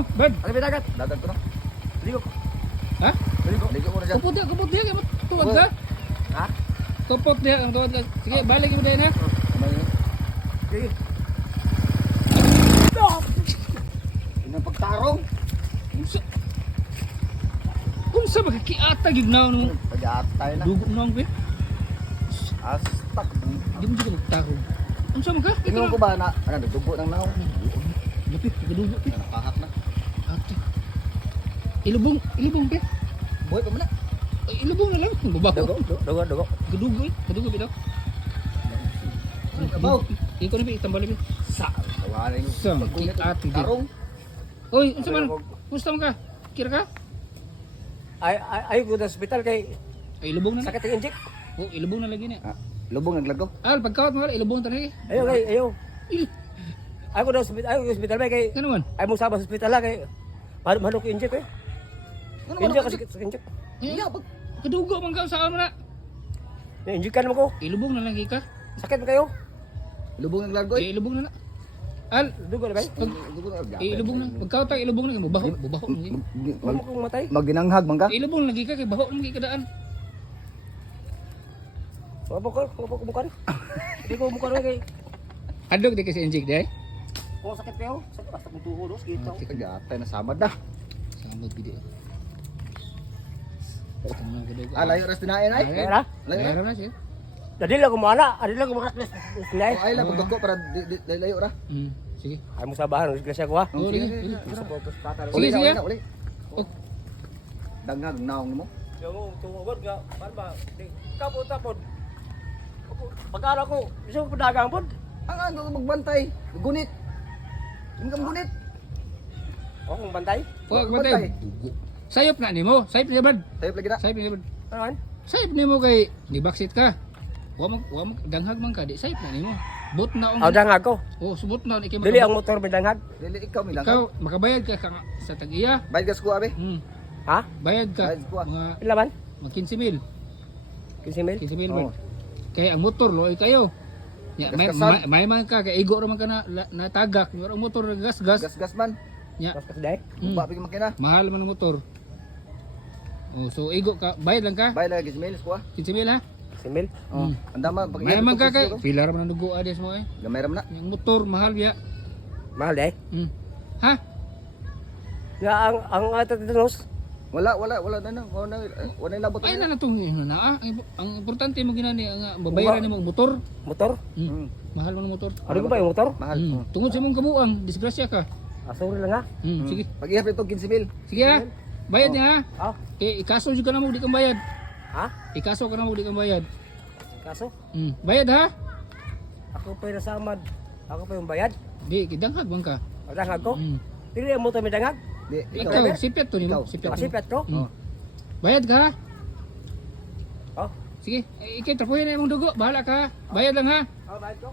mo, Bad. Ano ba dagat? Dagat ko na. Ligo. Ha? Ligo ko na dyan. Kupot dia, kaya tuwad ka. Ha? Kupot dia, ang tuwad ka. Sige, balik mo din ha. Sige. Inang pagtarong. Unsa magkikiatag yung naon mo? Pag-aatay na. Dugo naon ko eh. Astak. Di mo siya magtarong. Unsa mo ka? Tingnan ko ba na, ano, dugo ng naong. Lapit, kadugo eh. Nakahak na. Ate. Ilubong pe. Buhay pa mo na. Ay, ilubong na lang. Babaho. Dugo. Kadugo eh. Kadugo bitaw. Babaw. Ikaw na ba itambal ba? Sa. Tawarin. Sa ate di. Tarong. Oy, unsa man? Kumusta man ka? Kira ka? Ay ko sa ospital kay Ay, ilubong na. sakit ang inject. Oh, ilubong na lagi na. Lubong naglagaw. Pagkawat mo ilubong ta lagi. Ayo. Ay ko sa ospital ba kay Ano man? ay mo sa ospital la kay manok inject eh. Inject kasi inject. Iya, kadugo man ka sa na. Inject kan mo ko. Ilubong na lagi ka. Sakit mo kayo? Lubong naglagaw eh. Ilubong na. Dugo na ba? Ilubong na. Pagkawat ta ilubong na mo baho lagi. Mo kong matay. Maginanghag man ka? Ilubong lagi ka kay baho mo kadaan. Wala ko bukan. Hindi ko bukan kay. Adlok di kasi inject dai. Kung sakit kayo, sakit basta kung tuhulos kita. Tagatay na samad na. Samad gidi. Layo ras dinain ay. Kaya na siya. Dadi lang kumana, kumakas. Nay. Ay lang pagdugo para layo ra. Sige. Ay mo sabahan, disgrasya ko ha. Sige. Uli Sige. na uli. Oh. Dangag naong mo. Yung tungod nga, ba? Kapot tapod. Pag-ara ko, gusto ko padagang pod. Ang ano magbantay, gunit. Hindi ka gunit. O kung bantay. Wag matay. Sayop na nimo. Sayop ni Bad. Tayo lagi na. Sayop ni Bad. Ano man? Sayop nimo kay di backseat ka. Wa mo danghag man ka di sayop na nimo. Bot na Aw dangag ko. Oh, subot na ikay Dili ang motor may danghag. Dili ikaw milang. Ikaw makabayad ka sa tag-iya. Bayad gas ko abe. Ha? Bayad ka Bayad ko, ah. mga Pila man? 15,000. 15 mil? 15,000 Oh. man. Kaya ang motor loy kayo. Ya, Gas-gasan. may man ka kay igo ra man ka na tagak. Yung motor gas-gas. Gas man. Ya. Kas day. Ba pigi makina. Mahal man ang motor. Oh, so igo ka, bayad lang ka. Bayad lagi gismail ko ah. 15,000 ha. 15 mil? Oh. Andama pag May man ka kay pila ra man ang dugo ades mo eh. Gamay ram na. Yung motor mahal ya. Mahal day. Ha? Nga ang atatinos. Wala na. Wala labot. Ay na natong na. Ang importante mo ginani ang babayaran nimo ang motor. Motor? Mahal man ang motor. Ano ko ba yung motor? Mahal. Tungod sa imong kabuang, disgrasya ka. Asuri lang ha. Sige. Pag-ihap ito 15,000. Sige ha. Bayad niya ha. Ah, Kay ikaso jud ka na mo di kang bayad. ha? Ikaso ka na mo di kang bayad. Kaso? Bayad ha. Ako pa yung nasamad. Ako pa yung bayad. Di kidanghag man ka. Ang dangag ko. Dili ang motor may dangag. Di Ikaw sipyat to nimo, Ikaw. sipyat. Masipet ko. Bayad ka ha. Oh. Sige, ikay trapuhin na imong dugo. Bahala ka. Bayad lang ha. Oh, bayad ko.